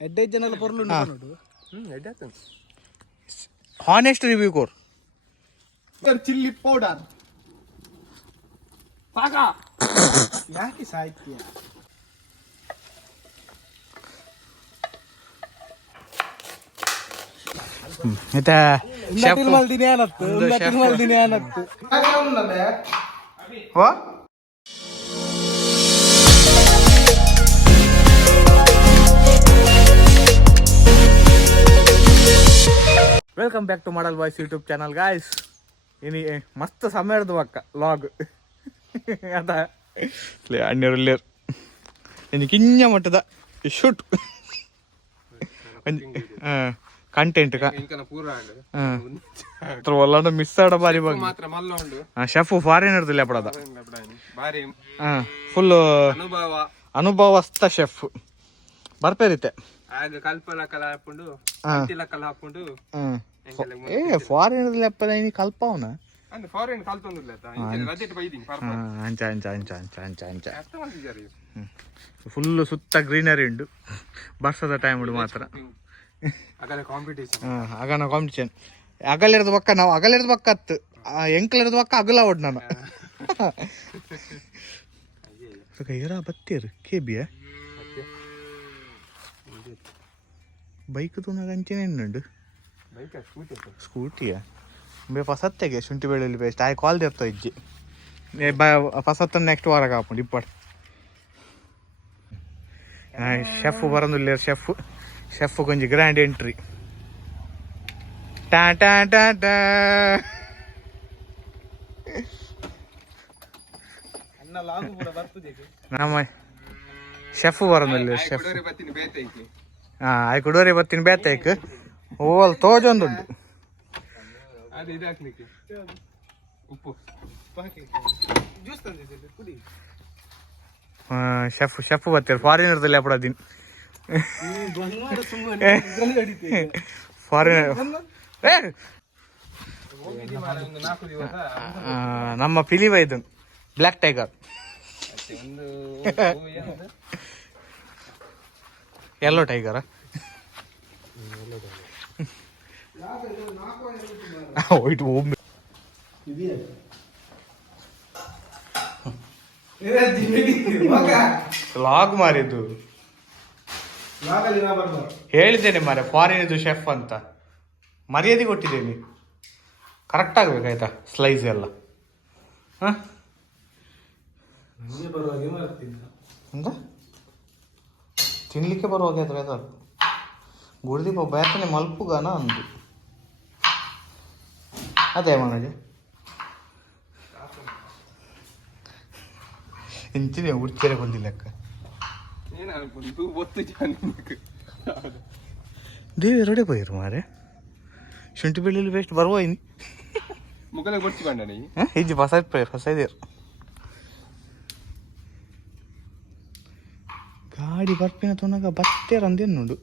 ಎಡ್ಡೆ ಜನಲ್ಲ ಪೊರ್ಲು ನೋಡು ಎಡ್ಡೆ ಆಗ್ತದೆ. ಹಾನೆಸ್ಟ್ ರಿವ್ಯೂ ಕೋರ್ ಚಿಲ್ಲಿ ಪೌಡರ್ ಪಾಕ ಯಾಕೆ ಸಾಹಿತ್ಯ ಮತ್ತೆ ಮಲ್ದಿನಿ ಏನತ್ತು ಮಲ್ದಿನಿ ಏನತ್ತು welcome back to model boys YouTube channel guys. ಇನಿ ಮಸ್ತ್ ಸಮಯ ಹಿಡ್ದು ಅಕ್ಕ ಲಾಗ್ ಅದ ಅಣ್ಣೂರಲ್ಲಿಯರ್ ಇನ್ನು ಕಿಂಜ ಮಟ್ಟದ ಶೂಟ್ ಕಂಟೆಂಟ್ ಒಲ್ಲ ಮಿಸ್ ಆಡ ಬಾರಿ ಶೆಫ್ ಫಾರಿನರ್ದಲ್ಲಿ ಅಪಡದ ಫುಲ್ ಅನುಭವಸ್ಥ ಶೆಫ್ ಬರ್ಪೇರಿತೆ ಫಾರಿನರ್ ಲೆಪ್ಪದ ಕಲ್ಪವನ ಫುಲ್ ಸುತ್ತ ಗ್ರೀನರಿ ಉಂಡು ಬರ್ಸದ ಟೈಮ್ ಉಂಡು ಮಾತ್ರ ಅಗನ ಕಾಂಪಿಟೇಷನ್ ಅಗಲಿರದ ಪಕ್ಕ ನಾವು ಅಗಲಿರದ ಪಕ್ಕ ಹತ್ತು ಎಂಕ್ಲಿರದ ಪಕ್ಕ ಅಗಲ ಒಡ್ ನಾನು ಏರಾ ಬತ್ತೇರು ಕೇಬಿಯ ಬೈಕ್ ತುನಾಗ ಅಂಚೆನೆ ಉಂಡು ಸ್ಕೂಟಿಯ ಬೇ ಫಸತ್ತೆಗೆ ಶುಂಠಿ ಬೆಳ್ಳುಳ್ಳಿ ಪೇಸ್ಟ್ ಆಯ್ ಕಾಲ್ ಇರ್ತಾವ ಇಜ್ಜಿ ಫಸತ್ತನ್ನು ನೆಕ್ಸ್ಟ್ ವಾರ ಕಾಪುಂಡು ಇಪ್ಪಡು ಶೆಫ್ ಬರಂದಿಲ್ಲ ಶೆಫ್ ಕೊಂಚ ಗ್ರ್ಯಾಂಡ್ ಎಂಟ್ರಿ ಟಾ ಟಾ ಟಾ ಟಾ ನಮ್ಮ ಶೆಫ್ ಬರಂದಿಲ್ಲ ಶೆಫ್ ಆಯ್ ಕುಡೋರಿ ಬತ್ತೀನಿ ಬೇತೈಕ್ ಓಲ್ ತೋಜೊಂದುಂಟು ಶೆಫ್ ಬರ್ತೀರ ಫಾರಿನರ್ದಲ್ಲಿ ಅಪಡದೀನಿ ಫಾರಿನರ್ ನಮ್ಮ ಫಿಲಿಮ ಇದು ಬ್ಲ್ಯಾಕ್ ಟೈಗರ್ ಯೆಲ್ಲೋ ಟೈಗರ ಲಾಗ್ ಮಾರಿದ್ದು ಹೇಳಿದ್ದೇನೆ ಮಾರೆ ಫಾರಿನ್ ಶೆಫ್ ಅಂತ ಮರ್ಯಾದೆ ಕೊಟ್ಟಿದ್ದೇನೆ. ಕರೆಕ್ಟ್ ಆಗ್ಬೇಕಾಯ್ತಾ ಸ್ಲೈಸ್ ಎಲ್ಲ ತಿನ್ಲಿಕ್ಕೆ ಬರುವಾಗ ಗುಡ್ದೀಪ ಬೇಕನೆ ಮಲ್ಪುಗಾನ ಅಂದು ಅದೇ ಮನೋಜ್ ಇಂಚಿನ ಉಡ್ಚೇರೆ ಬಂದಿಲ್ಲಕ್ಕ ದೇವಿ ಎರಡೇ போயிரு ಮಾರೆ ಶುಂಠಿ ಬೆಳ್ಳುಳ್ಳಿ ಪೇಸ್ಟ್ ಬರುವ ಇನಿ ಮುಖಲೆ ಗೊತ್ತಿ ಬಂಡನೆ ಇಜ್ಜಿ ಫಸೈದೇರು ಗಾಡಿ ಬರ್ಪಿನ ತೊನಗ ಬತ್ತೇರ ಅಂದೇನು ನೋಡು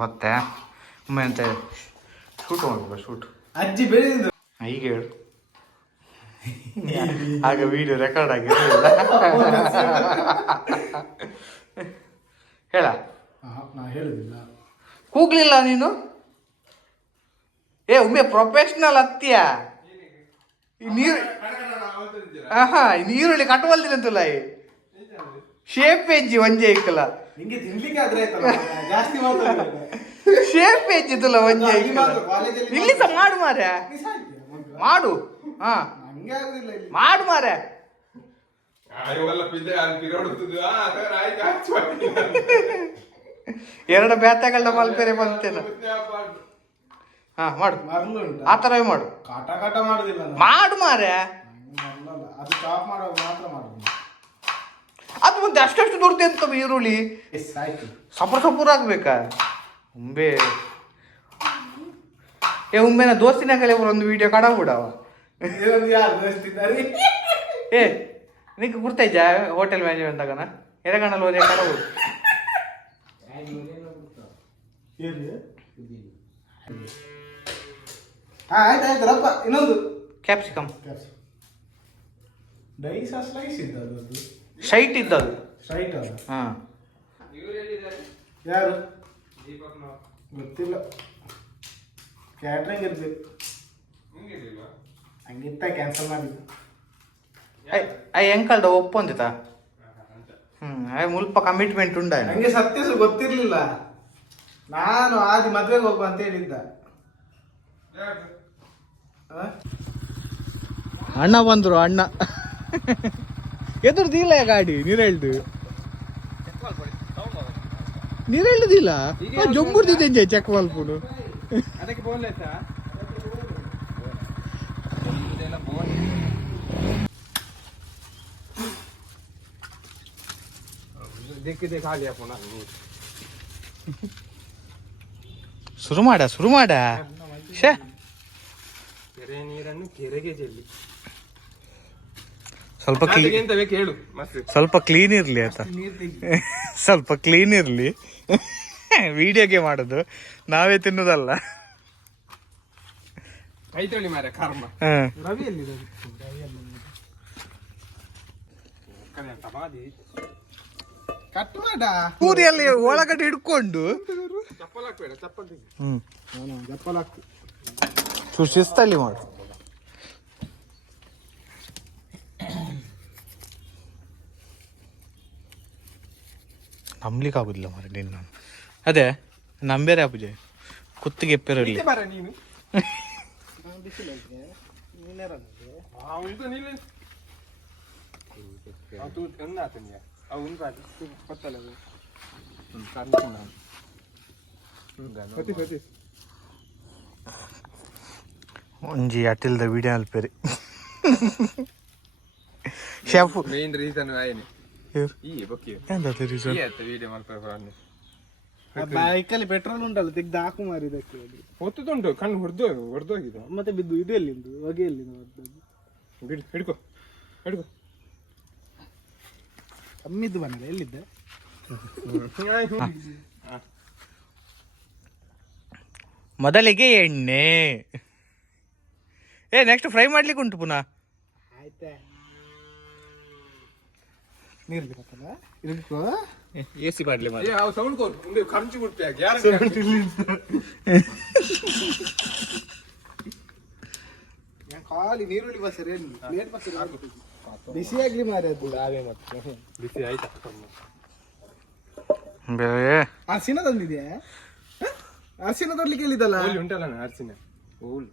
ಬತ್ತೆ ಒಮ್ಮೆ ಅಂತ ಶೂಟ್ ಮಾಡ್ಬೇಕು ಶೂಟ್ ಅಜ್ಜಿ ಬೆಳೆದಿದ್ದು ಈಗ ಹೇಳು ಆಗ ವಿಡಿಯೋ ರೆಕಾರ್ಡ್ ಆಗಿರಲಿಲ್ಲ ಹೇಳ ನಾ ಹೇಳುದಿಲ್ಲ ಕೂಗ್ಲಿಲ್ಲ ನೀನು ಒಮ್ಮೆ ಪ್ರೊಫೆಷನಲ್ ಹತ್ತಿಯ ನೀರು ನೀರುಳ್ಳಿ ಕಟ್ಟುವಲ್ದಿಲ್ಲ ಅಂತಲ್ಲ ಶೇಪ್ ಹೆಜ್ಜಿ ಒಂಜೆ ಇಕ್ಕಲ್ಲ ನಿಂಗೆ ತಿನ್ಲಿಕ್ಕೆ ಆದ್ರೆ ಜಾಸ್ತಿ ಮಾತಾಡ ಶೇಪ್ ಹೆಜ್ಜಿತ್ತಲ್ಲ ಒಂಜೆ ಇಕ್ಕಲ್ಲ ಇಲ್ಲಿ ಸಹ ಮಾಡು ಮಾರ್ರೆ ಮಾಡು ಮಾಡು ಮಾರ್ರೆ ಎರಡು ಬೇತಗಳನ್ನ ಮಲ್ಪೇರೆ ಬಂತೇನ ಮಾಡು ಆ ತರ ಮಾಡು ಕಾಟ ಕಾಟ ಮಾಡುದಿಲ್ಲ ಮಾಡು ಮಾರ್ರೆ ಅದು ಚಾಪ್ ಮಾಡೋ ಮಾತ್ರ ಮಾಡುದು ಅದು ಮತ್ತೆ ಅಷ್ಟು ದೊಡ್ಡದೆ ಅಂತ ಈರುಳ್ಳಿ ಸಪುರ ಆಗ್ಬೇಕಾ ಉಂಬೆ ಉಂಬೆನ ದೋಸ್ತಿನಾಗಲೇ ಒಂದು ವಿಡಿಯೋ ಕಡಬಿಡವ ನಿಂಗೆ ಗುರ್ತಾಯ್ಜ ಹೋಟೆಲ್ ಮ್ಯಾನೇಜ್ಮೆಂಟ್ ಆಗನ ಎರಗಣ್ಣಲ್ಲಿ ಹೋದ್ರೆ ಕಡಬಹುದು ಆಯ್ತಾಯ್ತು ರಪ್ಪ ಇನ್ನೊಂದು ಕ್ಯಾಪ್ಸಿಕಮ್ ಡೈಸ ಸ್ಲೈಸ್ ಇದ್ದದ್ದು ಶೈಟ್ ಇದ್ದದು. ಸ್ಟ್ರೈಟ್ ಅಲ್ಲ. ಹಾ ಯಾರು ಗೊತ್ತಿಲ್ಲ. ಕ್ಯಾಟ್ರಿಂಗ್ ಇರ್ಬೇಕು. ಹಂಗಿತ್ತ ಕ್ಯಾನ್ಸಲ್ ಮಾಡಿದ್ದು. ಐ ಎಂಕಲ್ಡ ಒಪ್ಪೊಂದಿತ. ಐ ಮುಲ್ಪ ಕಮಿಟ್ಮೆಂಟ್ ಉಂಡ. ನಂಗೆ ಸತ್ಯ ಗೊತ್ತಿರ್ಲಿಲ್ಲ. ನಾನು ಆದಿ ಮದ್ವೆಗೆ ಹೋಗುವ ಅಂತ ಹೇಳಿದ್ದ. ಅಣ್ಣ ಬಂದ್ರು ಅಣ್ಣ. ಎದುರ್ದಿಲ್ಲ ಗಾಡಿ ನೀರೆಳ್ದು ನೀರೆಳ್ದಿಲ್ಲ ಜೊಂಬುರ್ದಿದ್ದೆ ಚೆಕ್ ಮಲ್ಪುನು. ಅದಕ್ಕೆ ಬೋನ್ಲೆಸ್ ದಿಕ್ಕಿದೆ ಖಾಲಿ ಹಾಕೋಣ. ಶುರು ಮಾಡ ಶೇ. ಕೆರೆ ನೀರನ್ನು ಕೆರೆಗೆ ಚೆಲ್ಲಿ. ಸ್ವಲ್ಪ ಎಂತ ಬೇಕು ಹೇಳು ಮಸ್ತ್. ಸ್ವಲ್ಪ ಕ್ಲೀನ್ ಇರ್ಲಿ ಆಯ್ತಾ, ಸ್ವಲ್ಪ ಕ್ಲೀನ್ ಇರ್ಲಿ. ವಿಡಿಯೋಗೆ ಮಾಡೋದು, ನಾವೇ ತಿನ್ನೋದಲ್ಲ. ಕೈ ತೊಳಿ ಮಾರ್ರೆ ಕರ್ಮ. ರವಿಯಲ್ಲಿ ಕಟ್ ಮಾಡ ಪೂರಿಯಲ್ಲಿ ಒಳಗಡೆ ಹಿಡ್ಕೊಂಡು ಚಪ್ಪಲ್ ಹಾಕ್ಬೇಡ, ಚಪ್ಪಲ್ ತೆಗಿ. ಚಪ್ಪಲ್ ಹಾಕ್ತು. ಚೂರು ಶಿಸ್ತಲ್ಲಿ ಮಾಡು. ನಂಬ್ಲಿಕ್ಕೆ ಆಗುದಿಲ್ಲ ಮಾರೆ ನಿನ್ನ. ಅದೇ ನಂಬೇರೆ ಪೂಜೆ ಕುತ್ತಿಗೆ ಎಪ್ಪೆರಲ್ಲಿ. ಈಚೆ ಬಾರ ನೀನು. ಇದು ನೀನು ಅದು ಗಂಧ ಆತನಿಯ ಅವು ಉಂಟು ಗೊತ್ತಲ್ಲ ಅದು. ಒಂಜಿ ಅಟಿಲ್ದ ವಿಡಿಯೋ ಅಲ್ಪೇರಿ ಶೆಫ್ ಮೇನ್ ರೀಸನ್ ಆಯ್ನಿ ಈ ಬೊಕ್ಕಿ ಎಂತ ರೀಸನ್ ಈ ಆಯ್ತು ವಿಡಿಯೋ ಮಾಡ್ಕೊಂಡು ಬೈಕಲ್ಲಿ ಪೆಟ್ರೋಲ್ ಉಂಟಲ್ಲ ತೆಗ್ದು ಹಾಕು ಮಾರಿದಕ್ಕೆ ಹೊತ್ತುಂಟು ಕಣ್ಣು ಹೊಡೆದೋಗಿದೆ ಮತ್ತೆ ಬಿದ್ದು ಇದು ಎಲ್ಲಿಂದು ಹೊಗೆ ಎಲ್ಲಿಂದು ಬಿಡು ಹಿಡ್ಕೊ ಹಿಡ್ಕೊ ಕಮ್ಮಿದ್ದು ಬನ್ನಲ್ಲ ಎಲ್ಲಿದ್ದೆ. ಮೊದಲಿಗೆ ಎಣ್ಣೆ. ನೆಕ್ಸ್ಟ್ ಫ್ರೈ ಮಾಡ್ಲಿಕ್ಕೆ ಉಂಟು ಪುನಃ. ಆಯ್ತಾ ನೀರು ಬೇಕಲ್ಲ ಇರ್ಕೋ ಎಸಿ ಮಾಡ್ಲಿ ಏ ಅವು ಸೌಂಡ್ ಕೊಡು ಒಂದು ಖರ್ಚು ಬಿಡ್ತೆ ಯಾರು ಖಾಲಿ ನೀರುಳ್ಳಿ ಬಸರೆ ಪ್ಲೇಟ್ ಬಸರೆ ಬಿಸಿ ಆಗ್ಲಿ ಮಾರಿ ಅದು ನಾವೇ ಮತ್ತೆ ಬಿಸಿ ಆಯ್ತಾ ಅರಿಶಿನ ತಂದಿದ್ಯಾ? ಅರಿಶಿನ ತರ್ಲಿಕ್ಕೆ ಹೇಳಿದಲ್ಲ. ಓಲಿ ಉಂಟಲ್ಲ ಅರಿಶಿನ ಓಲ್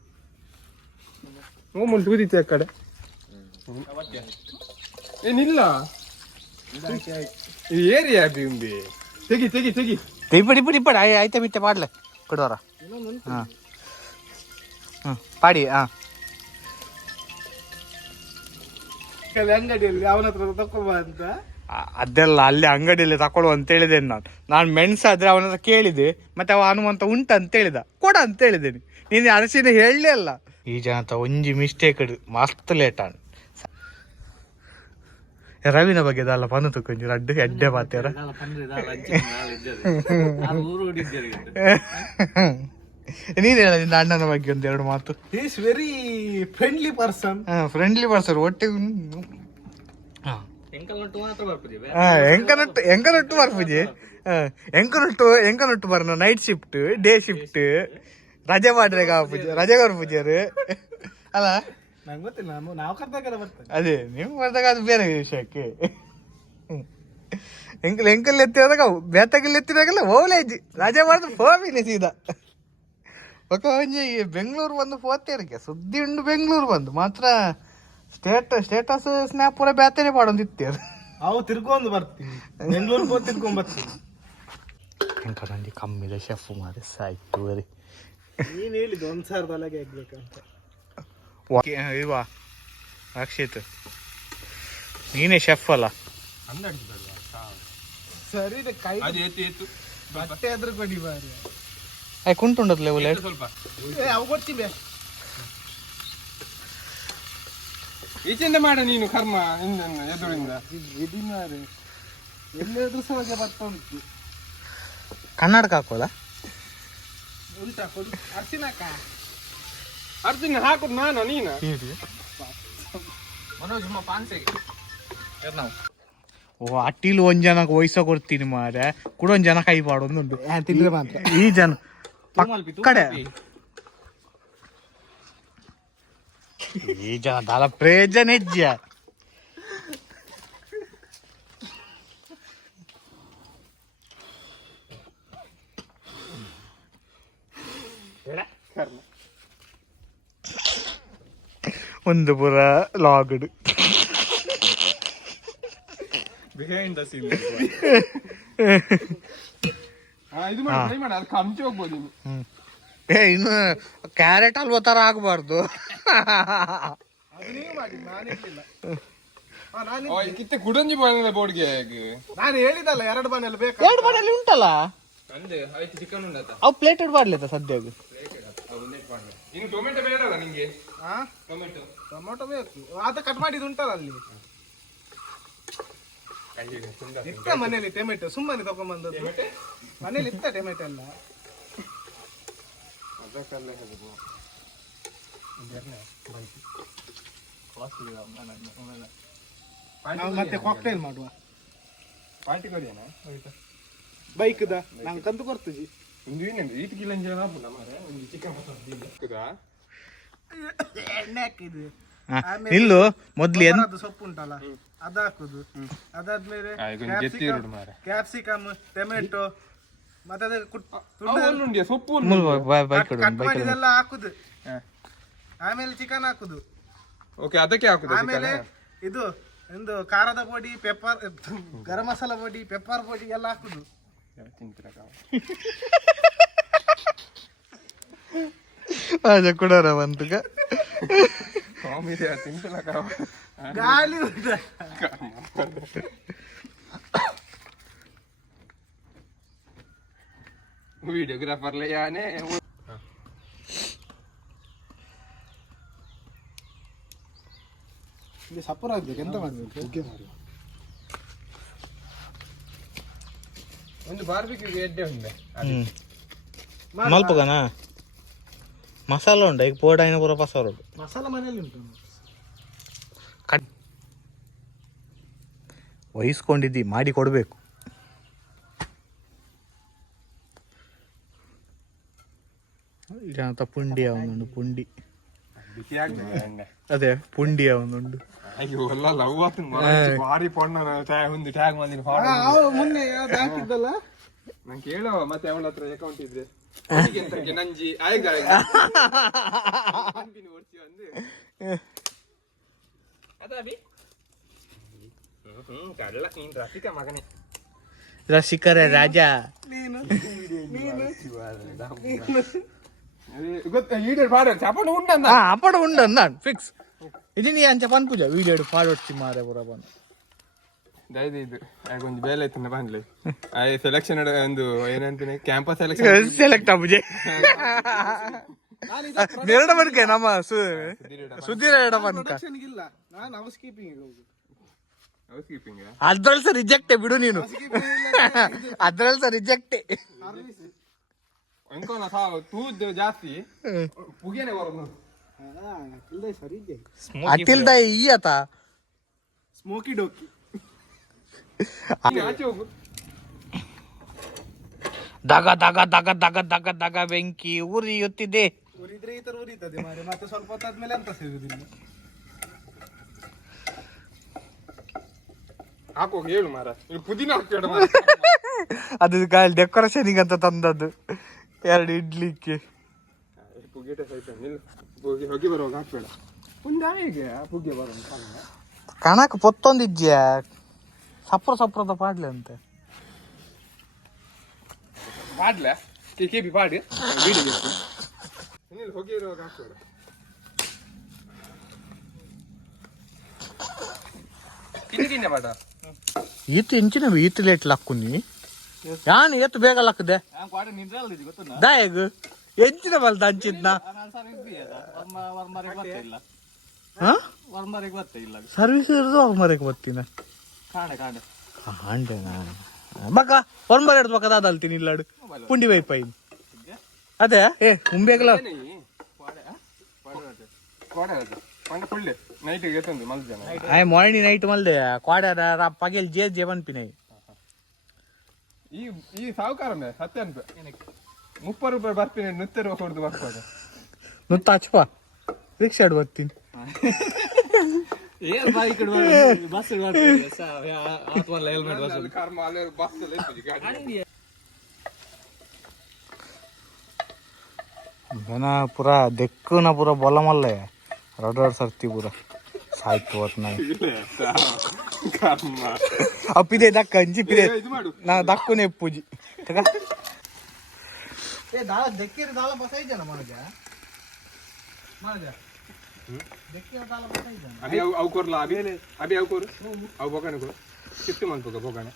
ಓಮಲ್ ತೂದಿತ್ತೆ ಆ ಕಡೆ ಏನಿಲ್ಲ ಏರಿಯಾ ಬಿಂಬಿ ತೆಗಿ ತೆಗಿ ತೆಗಿ ಇಪ್ಪಡಿ ಆಯ್ತಾ ಬಿಟ್ಟೆ ಮಾಡ್ಲೆ ಕೊಡುವರ. ಹಾಂ ಪಾಡಿ. ಹಾಂ ಅಂಗಡಿಯಲ್ಲಿ ಅವನ ಹತ್ರ ತಕೊಂಬ ಅಂತ. ಅದೆಲ್ಲ ಅಲ್ಲಿ ಅಂಗಡಿಯಲ್ಲಿ ತಕೊಳ್ಳುವ ಅಂತ ಹೇಳಿದ್ದೇನೆ ನಾನು ಮೆಣಸಾದ್ರೆ ಅವನ ಹತ್ರ ಕೇಳಿದೆ, ಮತ್ತೆ ಅವ ಹನುಮಂತ ಉಂಟ ಅಂತ ಹೇಳಿದ, ಕೊಡ ಅಂತ ಹೇಳಿದ್ದೇನೆ. ನೀನು ಅರಸಿನ ಹೇಳಲೇ ಅಲ್ಲ. ಈ ಜನ ಒಂಜಿ ಮಿಸ್ಟೇಕ್ ಮಸ್ತ್ ಲೇಟ್ ಆನ್ ರವಿನ ಬಗ್ಗೆ ಅದಲ್ಲ ಪನ್ನು ತಕೊಂಜಿ ರಡ್ಡು ಎಡ್ಡೆ ಪಾತ್ಯಾರ. ನೀನ್ ಹೇಳ ನಿನ್ನ ಅಣ್ಣನ ಬಗ್ಗೆ ಒಂದ್ ಎರಡು ಮಾತು. Is very friendly person. Friendly person ಒಟ್ಟಿಗೆ ಎಂಕನೊಟ್ಟು ಬರ್ಪುಜಿ ಎಂಕನೊಟ್ಟು ಬರ್ನ ನೈಟ್ ಶಿಫ್ಟ್ ಡೇ ಶಿಫ್ಟ್ ರಜೆ ಮಾಡ್ರೆ ಪೂಜೆ ರಜೆ ಪೂಜಾರು ಅಲ್ಲ. ನಂಗೆ ಗೊತ್ತಿಲ್ಲ, ನಾವು ಕರ್ದಾಗೆಲ್ಲ ಬರ್ತೇವೆ. ಅದೇ ನೀವು ಬರ್ದಾಗ ಅದು ಬೇರೆ ವಿಷಯಕ್ಕೆ. ಎಂಕಲ್ ಎತ್ತಿದಾಗ ಬೇತಗಲ್ಲಿ ಎತ್ತಿದಾಗೆಲ್ಲ ಓಲೇಜಿ ರಜೆ ಮಾಡಿದ್ರೆ ಫೋಮಿಲ್ಲ ಸೀದಾ ಒಕ್ಕ ಒಂಜಿ ಬೆಂಗಳೂರು ಬಂದು ಪೋತೇರಿಗೆ ಸುದ್ದಿ ಉಂಡು. ಬೆಂಗಳೂರು ಬಂದು ಮಾತ್ರ ಸ್ಟೇಟಸ್ ಸ್ನ್ಯಾಪ್ ಪೂರ ಬೇತನೆ ಮಾಡೋದು ಇತ್ತೇರು. ಅವು ತಿರ್ಕೊಂಡು ಬರ್ತೀವಿ, ಬೆಂಗಳೂರಿಗೆ ಹೋಗಿ ತಿರ್ಕೊಂಡ್ ಬರ್ತೀವಿ. ಎಂಕ ನಂಗೆ ಕಮ್ಮಿದೆ ಶೆಫ್ ಮಾಡಿ ಸಾಯ್ತು ಬರೀ. ನೀನು ಹೇಳಿದ್ದು 1,000 ಬಲಗೆ ಆಗ್ಬೇಕಂತ. ಇವಾ ಅಕ್ಷಿತ್ ನೀನೇ ಶೆಫ್ ಅಲ್ಲ. ಸರಿ ಕೈ ಅದು ಎತ್ತು ಎತ್ತು ಬಟ್ಟೆ ಅದ್ರ ಕೊಡಿ ಬಾರಿ. ಕುಂಟುಂಡದ್ಲೆ ಒಳ್ಳೆ ಸ್ವಲ್ಪ ಅವು ಕೊಡ್ತೀವಿ. ಈಚೆಂದ ಮಾಡ ನೀನು ಕರ್ಮ ಎದುರಿಂದ ಇದು ಮಾರಿ ಎಲ್ಲಾದ್ರೂ ಸಹ ಬರ್ತಾ ಉಂಟು. ಕನ್ನಡಕ ಹಾಕೋದ ಉಂಟಾ ಕೊಡು ಅರ್ಶಿನಕ್ಕ ಅರ್ಜುನ ಹಾಕುದು ನಾನು ನೀನು ಓ ಅಟ್ಟಿಲು ಒಂದ್ ಜನಕ್ಕೆ ವಯಸ್ಸ ಕೊಡ್ತೀನಿ ಮಾರೆ ಕೂಡ ಒಂದ್ ಜನ ಕೈ ಪಾಡೊಂದುಂಟು ತಿಂದ್ರೆ ಮಾತ್ರ ಈ ಜನ ಕಡೆ ಈ ಜನ ದಾಲ ಪ್ರಯೋಜನ ಹೆಜ್ಜೆ ಒಂದು ಪುರ ಲಾಗ್ಡ್ ಬಿಹೈಂಡ್ ದ ಸೀನ್ ಇದು ಮಾಡಿ ಟ್ರೈ ಮಾಡಿ ಅದು ಕಂಚಿ ಹೋಗ್ಬೋದು ಇನ್ನು. ಏ ಇನ್ನು ಕ್ಯಾರೆಟ್ ಅಲ್ವ ತರ ಆಗ್ಬಾರ್ದು ಅದು ನೀವು ಮಾಡಿ ನಾನು ಹೇಳಿಲ್ಲ ಕಿತ್ತೆ ಕುಡಂಜಿ ಬಂದ ಬೋರ್ಡ್ಗೆ ನಾನು ಹೇಳಿದಲ್ಲ 2 ಬಾನೆಲ್ಲ ಬೇಕು ಎರಡು ಮನೆಯಲ್ಲಿ ಉಂಟಲ್ಲ ಅಂದೆ ಆಯ್ತು ಚಿಕನ್ ಉಂಟಾ ಅವು ಪ್ಲೇಟೆಡ್ ಮಾಡ್ಲಿತ್ತ ಸದ್ಯ ಇನ್ನು ಟೊಮೆಟೊ ಬೇಡಲ್ಲ ನಿಂಗೆ ಹಾ ಟೊಮೆಟೊ ಟೊಮೊಟೊ ಬೇಕು ಅದು ಕಟ್ ಮಾಡಿದ್ದು ಉಂಟಲ್ಲ ಅಲ್ಲಿ ಇತ್ತ ಮನೇಲಿ ಟೊಮೆಟೊ ಸುಮ್ಮನೆ ತಗೊಂಡ್ಬಂದದ್ದು ಮನೇಲಿ ಇತ್ತ ಟೊಮೆಟೊ ಎಲ್ಲ ಅದಕ್ಕಲ್ಲೇ ಹೋಗುದು ನಾವು ಮತ್ತೆ ಕಾಕ್ಟೈಲ್ ಮಾಡುವ ಪಾರ್ಟಿ ಕೊಡಿಯನ ಬೈಕ್ದ ನಂಗೆ ಕಂತು ಕೊಡ್ತೀವಿ ಒಂದು ಏನೇನು ಈಟ್ ಕಿಲಂಜಿ ಹಾಕುದ ಮಾರೆ ಒಂದು ಚಿಕನ್ ಮಸಾಲ ಎಣ್ಣೆ ಹಾಕಿದ್ವಿ ನಿಲ್ಲು ಮೊದ್ಲು ಅದು ಸೊಪ್ಪು ಉಂಟಲ್ಲ ಅದು ಹಾಕುದು ಅದಾದ್ಮೇಲೆ ಕ್ಯಾಪ್ಸಿಕಮ್ ಟೊಮೆಟೊ ಮತ್ತೆ ಉಂಡಿಯ ಸೊಪ್ಪು ಕಟ್ ಮಾಡಿದೆಲ್ಲ ಹಾಕುದು ಆಮೇಲೆ ಚಿಕನ್ ಹಾಕುದು ಓಕೆ ಅದಕ್ಕೆ ಹಾಕುದು ಆಮೇಲೆ ಇದು ಒಂದು ಖಾರದ ಪೊಡಿ ಪೆಪ್ಪರ್ ಗರಂ ಮಸಾಲ ಪೊಡಿ ಪೆಪ್ಪರ್ ಪೊಡಿ ಎಲ್ಲ ಹಾಕುದು ಅದ ಕೊಡೋರ ಬಂತುಗ ಗಾಳಿ ವಿಡಿಯೋಗ್ರಾಫರ್ಲೆ ಯಾನೆ ಇಲ್ಲಿ ಸಪೂರ ಆಗ್ಬೇಕು ಎಂತ ಮಾಡ್ಬೇಕು ಓಕೆ ಮಾಡಿ ಒಂದು ಬಾರ್ಬಿಕ್ಯೂಗೆ ಎಡ್ಡೆ ಉಂಡೆ ಮಲ್ಪಗನ ಮಸಾಲ ಉಂಟ ಈಗ ಪೋಡ ಐನ ಪೂರ ಪಸಾರ ಮಸಾಲ ಮನೆಯಲ್ಲಿ ಉಂಟು ವಹಿಸ್ಕೊಂಡಿದ್ದಿ ಮಾಡಿ ಕೊಡ್ಬೇಕು ಇದಂತ ಪುಂಡಿ ಅವನೊಂದು ಪುಂಡಿ ಅದೇ ಪುಂಡಿ ಅವನೊಂದು ಅಯ್ಯೋ ಎಲ್ಲ ಲವ್ ಆತು ಭಾರಿ ಪೊಣ್ಣ ಒಂದು ಟ್ಯಾಗ್ ಮಾಡಿ ಮೊನ್ನೆ ಹಾಕಿದ್ದಲ್ಲ ನಂಗೆ ಕೇಳೋ ಮತ್ತೆ ಅವಳ ಹತ್ರ ಅಕೌಂಟ್ ಇದ್ರೆ ನಂಜಿ ಕಳ್ಳ ನೀನ್ ರಸಿಕ ಮಗನೇ ರಸಿಕರ ರಾಜ ನೀನು ಚಪಣ ಉಂಟಂದ ಅಪ್ಪಡ ಉಂಡ ಫಿಕ್ಸ್ ಇದು ನೀ ಅಂಚ ಪನ್ ಪೂಜ ವೀಡಿಯೋ ಪಾಡೊಟ್ಟಿ ಮಾರೆ ಪೂರ ಬಂದು ದಯದು ಇದು ಒಂದು ಬೇಲೆ ಇತ್ತು ಬಂದ್ಲಿ ಸೆಲೆಕ್ಷನ್ ಒಂದು ಏನಂತೀನಿ ಕ್ಯಾಂಪಸ್ ಸೆಲೆಕ್ಷನ್ ಸೆಲೆಕ್ಟ್ ಆಪುಜೆ ನೆರಡ ಬನ್ಕೆ ನಮ್ಮ ಸುಧೀರ ಎರಡ ಬನ್ಕ ಇಲ್ಲ ನಾನು ಹೌಸ್ ಕೀಪಿಂಗ್ ಹೋಗುದು ಹೌಸ್ ಕೀಪಿಂಗ್ ಅದ್ರಲ್ಲಿ ಸಹ ರಿಜೆಕ್ಟೇ ಬಿಡು ನೀನು ಅದ್ರಲ್ಲಿ ಸಹ ರಿಜೆಕ್ಟೇ ಎಂಕೋನ ತೂದ್ ಜಾಸ್ತಿ ಪುಗೇನೆ ಬರೋದು ಸರಿ ಇದೆ ಅಟ್ಟಿಲ್ದ ಈ ಆತ ಸ್ಮೋಕಿ ಡೋಕಿ ಆಚೆ ಹೋಗು ದಗ ದಗ ದಗ ದಗ ದಗ ದಗ ಬೆಂಕಿ ಉರಿಯುತ್ತಿದೆ ಉರಿದ್ರೆ ಈ ತರ ಉರಿತದೆ ಮಾರೆ ಮತ್ತೆ ಸ್ವಲ್ಪ ಹೊತ್ತಾದ್ಮೇಲೆ ಅಂತ ಸಿಗುದಿಲ್ಲ ಹಾಕೋ ಹೇಳು ಮಾರ ಇಲ್ಲಿ ಪುದೀನ ಹಾಕ್ಬೇಡ ಅದು ಡೆಕೋರೇಷನ್ಗೆ ಅಂತ ತಂದದ್ದು 2 ಇಡ್ಲಿಕ್ಕೆ ಪುಗೇಟ ಸಹಿತ ನಿಲ್ಲು ಹೊಗೆ ಬರುವಾಗ ಹಾಕ್ಬೇಡ ಪುಂಡ ಹೇಗೆ ಪುಗ್ಗೆ ಬರೋ ಕಣಕ್ ಪೊತ್ತೊಂದಿದ್ಯಾ ಸಪ್ರದ ಪಾಡ್ಲೆ ಅಂತೆ ಪಾಡ್ಲ ಕೆ ಬಿ ಪಾಡಿ ಬೀಡಿಗೆ ನಿಲ್ಲು ಹೊಗೆ ಇರುವಾಗ ಹಾಕ್ಬೇಡ ತಿನ್ನಿ ಬಾಟ ಈತು ಇಂಚಿನ ಈತು ಲೇಟ್ ಲಕ್ಕುನಿ ಯಾನ್ ಏತು ಬೇಗ ಲಕ್ಕದೆ ದಾಯಗ್ ಎಂಚಿನ ಬಲ್ದ ಅಂಚಿದ್ನ ಸರ್ವಿಸ್ ಇರೋದು ಮರೆಗೆ ಬರ್ತೀನ ಕಾಂಡೆನಾ ಬಕ್ಕ ಹೊರ್ಮರ್ ಹಿಡ್ದು ಬಕ್ಕದ ಅದಲ್ತೀನಿ ಇಲ್ಲಾಡು ಪುಂಡಿ ವೈಪ ಇದು ಅದೇ ಏ ಮುಂಬೇಗಲ ನೈಟಿಗೆ ಎತ್ತಂದು ಮಲ್ಜನ ಆಯ್ ಮಾರ್ನಿಂಗ್ ನೈಟ್ ಮಲ್ದೆ ಕ್ವಾಡ್ಯಾರ ಪಗೆಲ್ ಜೇವನ್ ಪಿನೈ ಈ ಸಾವುಕಾರ ಸತ್ಯ ಅಂತ 30 ರೂಪಾಯಿ ಬರ್ತೀನಿ ನುತ್ತರು ಹೊಡೆದು ಬರ್ತಾರೆ ನುತ್ತ ಹಚ್ಚುವ ರಿಕ್ಷಾ ಬರ್ತೀನಿ ಪೂರ ದೆಕ್ಕನ ಪೂರ ಬೊಲ ಮಲ್ಲೆ ರಡ್ ಸರ್ತಿ ಪೂರ ಸಾಯ್ತು ಹೊತ್ತು ನಾನು ಅಪ್ಪಿದೆ ದಕ್ಕ ಅಂಜಿಪಿದೆ ನಾ ದಕ್ಕನೆ ಪೂಜಿ ದೆಕ್ಕಿರ ದಾಲ ಬಸಾಯಿ ಜನ ಮನಜ ದೆಕ್ಕಿರ ದಾಲ ಬಸಾಯಿ ಜನ ಅಭಿ ಅವು ಕೊರ್ಲ ಅಭಿ ಅವು ಕೊರು ಅವು ಬೋಕನೆ ಕೊರು ಶಿಫ್ಟ್ ಮಾಡ್ಬೇಕು ಬೋಕನೆ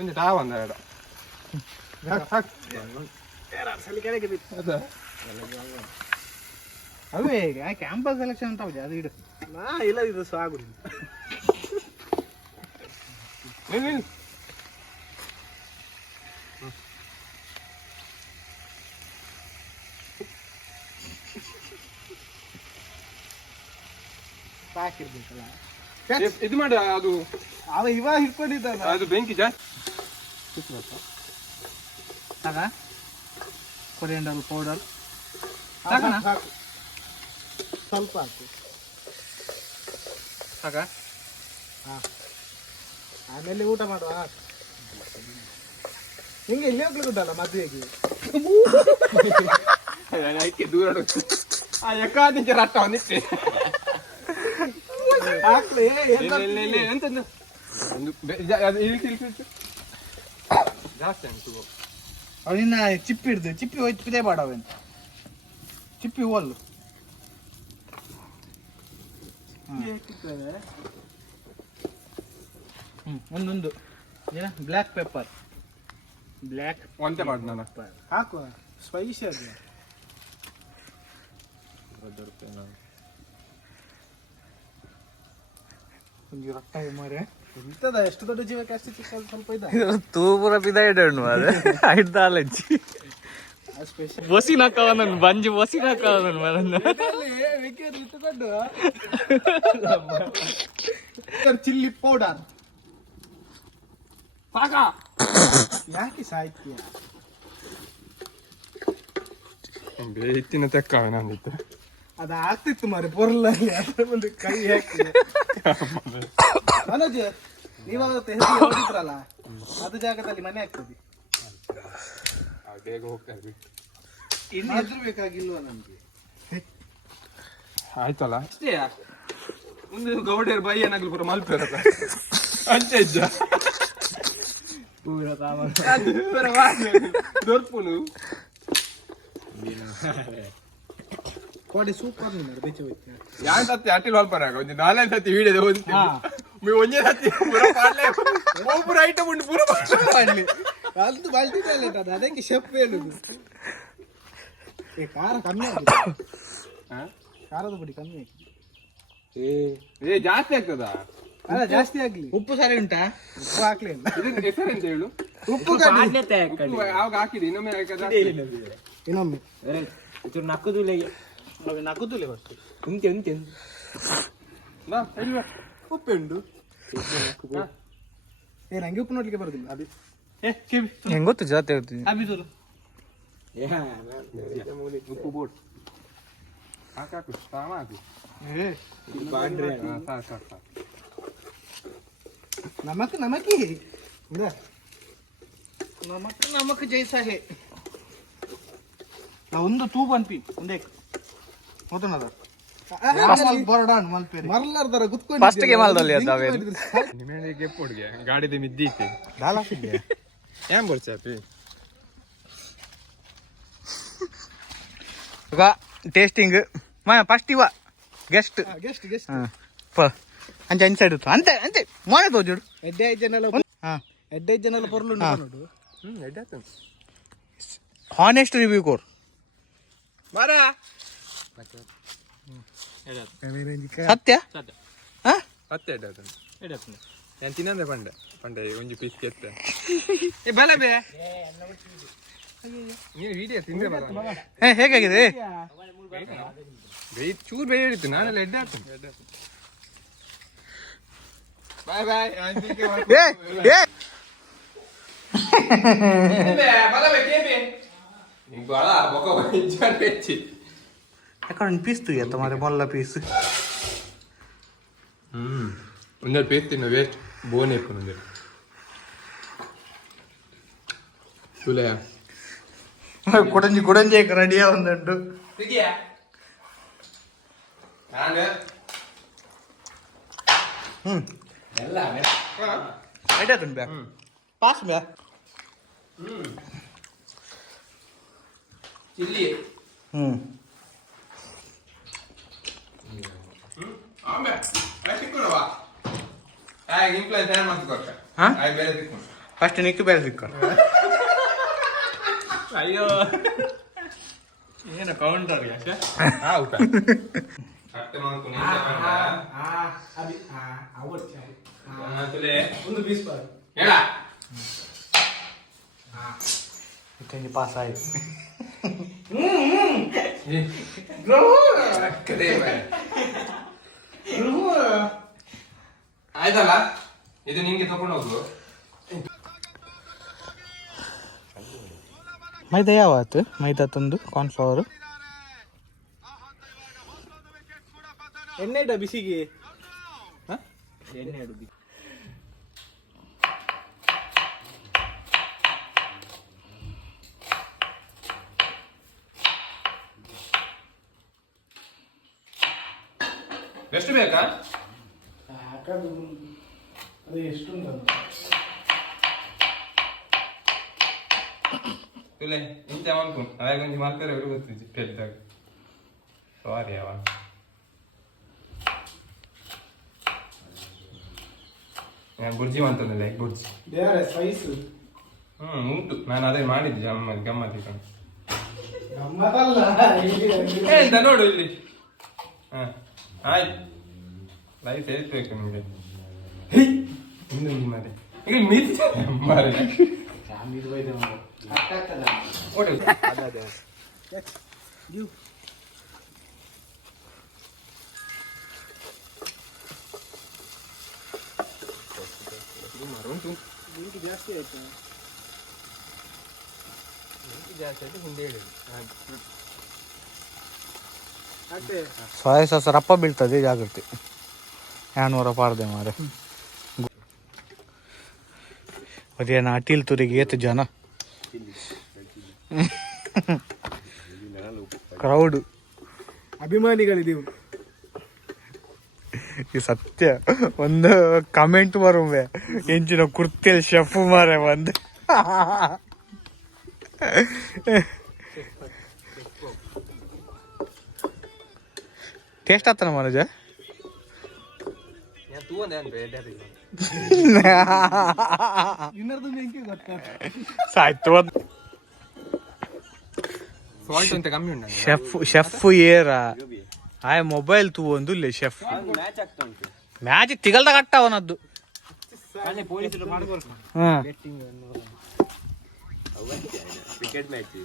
ಒಂದು ಟಾ ಒಂದ ಎರಡ ಅವೇ ಕ್ಯಾಂಪಸ್ ಸೆಲೆಕ್ಷನ್ ಅಂತ ಅದು ಇಡು ನಾ ಇಲ್ಲ ಇದು ಸಾಗು ಸಾಕಿರ್ಬೇಕಲ್ಲ ಇದು ಮಾಡಿ ಅದು ಅವ ಇವಾಗ ಹಿಡ್ಕೊಂಡಿದ್ದಾನ ಅದು ಬೆಂಕಿ ಜಾಸ್ತಿ ಸಾಕ ಕೊರಿಯಂಡರ್ ಪೌಡರ್ ಸಾಕು ಸ್ವಲ್ಪ ಹಾಕು ಸಾಕ ಆಮೇಲೆ ಊಟ ಮಾಡುವ ಹಿಂಗೆ ಇಲ್ಲಿ ಹೋಗ್ಲಿಕ್ಕೆ ಉಂಟಲ್ಲ ಮದುವೆಗೆ ದೂರ ಆ ಎಕ್ಕಾದಿಂಚ ರಟ್ಟ ಒಂದಿತ್ತೆ ಹಾಕ್ಲಿ ಎಂತಂದು ಜಾಸ್ತಿ ಅಂತು ಅವನಿನ್ನ ಚಿಪ್ಪಿ ಹಿಡ್ದು ಚಿಪ್ಪಿ ಹೋಯ್ತು ಇದೇ ಮಾಡವೇನು ಚಿಪ್ಪಿ ಹೋಲ್ಲು ಒಂದೊಂದು ಏನ ಬ್ಲ್ಯಾಕ್ ಪೆಪ್ಪರ್ ಬ್ಲ್ಯಾಕ್ ಒಂದೇ ಮಾಡಿ ನಾನು ಹಾಕು ಸ್ಪೈಸಿ ಅದು ಒಂದು ರೊಟ್ಟ ಮಾರೆ ಇಂಥದ ಎಷ್ಟು ದೊಡ್ಡ ಜೀವಕ್ಕೆ ಅಷ್ಟು ಚಿಕ್ಕ ಸ್ವಲ್ಪ ಇದೆ ತೂ ಪೂರ ಪಿದ ಇಡೋಣ ಮಾರೆ ಐದಾಲಜ್ಜಿ ಸ್ಪೆಷಲ್ ಬಸಿನಾಕವನ ಬಂಜಿ ಬಸಿನಾಕವನ ಮರನ್ನ ಇಟ್ಟುಕೊಂಡು ಚಿಲ್ಲಿ ಪೌಡರ್ ಯಾಕೆ ಸಾಹಿತ್ಯ ಬೇಯ್ತಿನ ತೆಕ್ಕ ನಾನಿತ್ತು ಅದು ಆಗ್ತಿತ್ತು ಮಾರಿ ಪೊರ್ಲಲ್ಲಿ ಅದ್ರ ಮುಂದೆ ಕೈ ಹಾಕಿ ಮನೋಜ್ ನೀವಾಗತ್ತೆ ಹೆಸರು ಹೋಗಿದ್ರಲ್ಲ ಅದು ಜಾಗದಲ್ಲಿ ಮನೆ ಆಗ್ತದೆ ಬೇಗ ಹೋಗ್ತಾರೆ ಇನ್ನು ಎದುರು ಬೇಕಾಗಿಲ್ವಾ ನಮ್ಗೆ ಆಯ್ತಲ್ಲ ಅಷ್ಟೇ ಮುಂದೆ ಗೌಡೇರ್ ಬೈ ಏನಾಗ್ಲಿ ಪೂರ ಮಲ್ಪೇರ ಅಂಚೆ ಇಜ್ಜ ದೊರ್ಪುನು ಕೋಡಿ ಸೂಪರ್ ನೀನು ಬೆಚ್ಚ ಹೋಯ್ತು ಯಾನ್ ಸತಿ ಅಟ್ಟಿಲ್ ಹೊಲ್ಪರ ಒಂದು 4 ಸತಿ ವಿಡಿಯೋ ಓದಿದ್ದೆ ಮೀ ಒಂದೇ ಸತಿ ಪೂರ ಪಾಡ್ಲೆ ಒಬ್ಬರು ಐಟಮ್ ಉಂಟು ಪೂರ ಮಾಡ್ಲಿ ಅದು ಬಾಲ್ಟಿ ಟ್ಯಾಲೆಂಟ್ ಅದು ಅದಕ್ಕೆ ಶೆಫ್ ಹೇಳುದು ಖಾರ ಕಮ್ಮಿ ಆಗಿದೆ ಖಾರದ ಪುಡಿ ಕಮ್ಮಿ ಆಗಿದೆ ಏ ಜಾಸ್ತಿ ಆಗ್ತದಾ ಅಲ್ಲ ಜಾಸ್ತಿ ಆಗ್ಲಿ ಉಪ್ಪು ಸರಿ ಉಂಟಾ ಉಪ್ಪು ಹಾಕ್ಲಿ ಅಂತ ಇದಕ್ಕೆ ಹೆಸರು ಎಂತ ಹೇಳು ಉಪ್ಪು ಯಾವಾಗ ಹಾಕಿದಿ ಇನ್ನೊಮ್ಮೆ ಹಾಕದ ಇನ್ನೊಮ್ಮೆ ನಕ್ಕುದಿಲ್ಲ ಫಸ್ಟ್ ಉಪ್ಪು ಉಂಟು ನಂಗೆ ಉಪ್ಪು ನೋಡ್ಲಿಕ್ಕೆ ಬರುದಿಲ್ಲ ಅದು ಹೆಂಗ್ ಗೊತ್ತು ಜಾತಿ ಹೇಳ್ತೀನಿ ಉಪ್ಪು ಬೋಟ್ ಹಾಕು ಸಾಮ ಹಾಕು ಸಾಕು ನಮಕ್ ನಮಕಿ ನಮಕ್ ನಮಕ್ ಜೈಸಾ ಹೇ ಒಂದು ತೂಬ್ ಅನ್ಪಿ ಒಂದೇ ಹೋತನದ ಬರಡಾನ್ ಮಲ್ಪೇರಿ ಮರ್ಲಾರ್ದಾರ ಕುತ್ಕೊಂಡು ಫಸ್ಟ್ ಗೆ ಮಾಲ್ದಲ್ಲಿ ಅದಾವೆ ನಿಮಗೆ ಪೋಡ್ಗೆ ಗಾಡಿದ ಮಿದ್ದೀತಿ ದಾಲ ಸಿದ್ದೆ ಏನ್ ಬರ್ಚಾತಿ ಈಗ ಟೇಸ್ಟಿಂಗ್ ಫಸ್ಟ್ ಇವ ಗೆಸ್ಟ್ ಗೆಸ್ಟ್ ಅಂಚೆ ಅನ್ಸೈಡ್ ಇತ್ತು ಅಂತೆ ಅಂತೆ ಮಾಡೆ ತೋಜುಡು ಎಡ್ಡೆ 5 ಜನ ಎಲ್ಲ ಹಾಂ ಎಡ್ಡೆ 5 ಜನ ಎಲ್ಲ ಪೊರ್ಲು ನೋಡು ಎಡ್ಡೆ ಆಯ್ತು ಹಾನೆಸ್ಟ್ ರಿವ್ಯೂ ಕೋರ್ ಮಾರ ಸತ್ಯ ಹಾಂ ಮತ್ತೆ ಎಡ್ಡೆ ಆಯ್ತು ನಾನು ತಿನ್ನಂದ್ರೆ ಪಂಡೆ ಒಂಜಿ ಪೀಸ್ ಕೆತ್ತ ಏ ಬಲ ಬೇ ನೀನು ವಿಡಿಯೋ ತಿಂದೆ ಬರ ಹೇಗಾಗಿದೆ ಚೂರು ಬೇರೆ ಹಿಡಿತು ನಾನೆಲ್ಲ ಎಡ್ಡೆ ಆಗ್ತೇನೆ ಬಾಯ್ ಬಾಯ್ ಏ ಏ పీస్ తీయత్త మరి మొల్ల పీస్ ಒಂದೆರಡು ಪೀಸ್ ತಿನ್ನು ವೇಸ್ಟ್ ಬೋನ್ ಇಟ್ಕೊಂಡು ಸುಲಯ ಕುಡಂಜಿ ಕುಡಂಜಿ ರೆಡಿಯಾ ಒಂದುಂಟು ಎಲ್ಲ ಐಡಿಯಾ ತುಂಬ್ಯಾ ಪಾಸ್ ಬ್ಯಾ ಚಿಲ್ಲಿ ಫಸ್ಟ್ ನಿಕ್ಕು ಬೇರೆ ಸಿಕ್ಕ ಅಯ್ಯೋ ಏನು ಕೌಂಟರ್ ಒಂದು ಪೀಸ್ ಹೇಳ ಪಾಸ್ ಆಯ್ತು ಆಯ್ತಲ್ಲ ಇದು ನಿಂಗೆ ತಗೊಂಡು ಹೋಗು ಮೈದಾ ಯಾವತ್ತು ಮೈದಾ ತಂದು ಕಾರ್ನ್ಫ್ಲವರ್ ಎಣ್ಣೆ ಇಡ ಬಿಸಿಗೆ ಎಣ್ಣೆ ಇಡು ಎಷ್ಟು ಬೇಕಾ ಅದು ಎಷ್ಟುಂಟು ಇಲ್ಲ ಇಂತ ಅನ್ಕೊಂಡು ಅವಾಗ ಒಂದು ಮಾಡ್ತಾರೆ ಅವರು ಗೊತ್ತಿದ್ದು ಕೇಳಿದಾಗ ಸಾರಿ ಅವ ನಾನು ಬುರ್ಜಿ ಅಂತಂದಿಲ್ಲ ಈಗ ಬುರ್ಜಿ ಬೇರೆ ಸ್ಪೈಸ್ ಉಂಟು ನಾನು ಅದೇ ಮಾಡಿದ್ದೆ ಗಮ್ಮತ್ತಿಕೊಂಡು ಗಮ್ಮತ್ತಲ್ಲ ಎಂತ ನೋಡು ಇಲ್ಲಿ ಹಾಂ ಆಯ್ತು ಲೈಟ್ ಹೇಳ್ಬೇಕು ನಿಮಗೆ ಇನ್ನೊಂದು ಮಾರಿ ಈಗ ಮೀರಿ ಮಾರಿ ಜಾಸ್ತಿ ಆಯ್ತು ಹಿಂದೆ ಹೇಳಿ ಸೋಯಾ ಸಾಸ್ ರಪ್ಪ ಬೀಳ್ತದೆ ಜಾಗೃತಿ 200 ಪಾರ್ದೆ ಮಾರೆ ಅದೇನ ಅಟಿಲ್ ತುರಿಗೆ ಏತು ಜನ ಕ್ರೌಡ್ ಅಭಿಮಾನಿಗಳಿದೀವು ಈ ಸತ್ಯ ಒಂದು ಕಮೆಂಟ್ ಬರುವೆ ಎಂಚಿನ ಕುರ್ತಿಯಲ್ಲಿ ಶೆಫ್ ಮಾರೆ ಒಂದು ಟೇಸ್ಟ್ ಆತನ ಮನೋಜ ಇನ್ನರ್ದು ಬೆಂಕಿ ಗೊತ್ತಾ ಸಾಯ್ತು ಸಾಲ್ಟ್ ಅಂತ ಕಮ್ಮಿ ಉಂಟು ಶೆಫ್ ಏರ ಆಯ ಮೊಬೈಲ್ ತೂ ಒಂದು ಇಲ್ಲ ಶೆಫ್ ಮ್ಯಾಚ್ ತಿಗಲ್ದ ಕಟ್ಟ ಅವನದ್ದು ಕ್ರಿಕೆಟ್ ಮ್ಯಾಚ್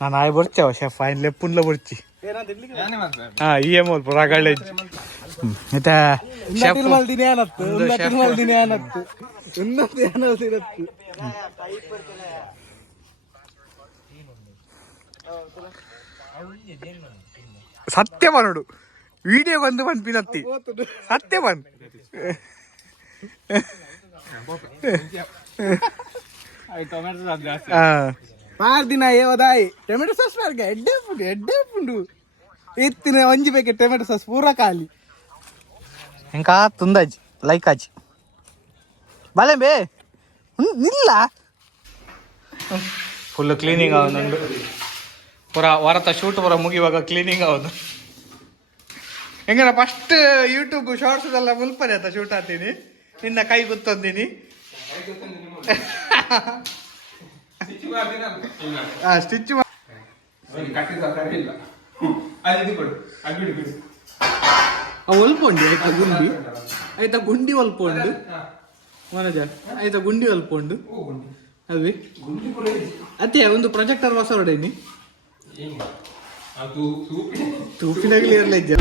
ನಾನು ಆಯ್ ಬರ್ಚೇವ ಶೆಫ್ ಆಯ್ನ ಲೆಪ್ಪುನ್ಲ ಬರ್ಚಿ ಹಾ ಈ ಮಲ್ಪ ರಗಳೆ ಮತ್ತೆ ಶೆಫ್ ಸತ್ಯ ಬರೋಡು ವಿಡಿಯೋ ಬಂದು ಬಂದು ಪಿನತ್ತಿ ಸತ್ಯ ಬಂದು ದಿನ ಏವದಾಯಿ ಟೊಮೆಟೊ ಸಾಸ್ ಮಾರ್ಗ ಎಡ್ಡೆ ಪುಂಡು ಎತ್ತಿನ ಒಂಜಿ ಪ್ಯಾಕೆಟ್ ಟೊಮೆಟೊ ಸಾಸ್ ಪೂರ ಖಾಲಿ ఇంకా తుందాజಿ ಲೈಕ್ ಆಜಿ ಬಾಳೆ ಬೇ ನಿಲ್ಲ ಫುಲ್ ಕ್ಲೀನಿಂಗ್ ಅವನುಂಡು ಪೂರ ವಾರತ ಶೂಟ್ ಪೂರ ಮುಗಿಯುವಾಗ ಕ್ಲೀನಿಂಗ್ ಅವನು ಹೆಂಗನ ಫಸ್ಟ್ ಯೂಟ್ಯೂಬ್ ಶಾರ್ಟ್ಸ್ ಎಲ್ಲ ಮುಲ್ಪನೆ ಅಂತ ಶೂಟ್ ಹಾಕ್ತೀನಿ ನಿನ್ನ ಕೈ ಗುತ್ತೊಂದಿನಿ ಸ್ಟಿಚ್ ಒಲ್ಪೊಂಡಿ ಆಯ್ತಾ ಗುಂಡಿ ಆಯ್ತಾ ಗುಂಡಿ ಒಲ್ಪೊಂಡು ಮನೋಜ ಆಯ್ತಾ ಗುಂಡಿ ಒಲ್ಪೊಂಡು ಅವಿ ಅತ್ತೆ ಒಂದು ಪ್ರೊಜೆಕ್ಟರ್ ಹೊಸ ಹೊಡೇನಿ ಅದು ಸೂಪಿ ತೂಪಿನಾಗಲಿ ಇರಲಿಲ್ಲ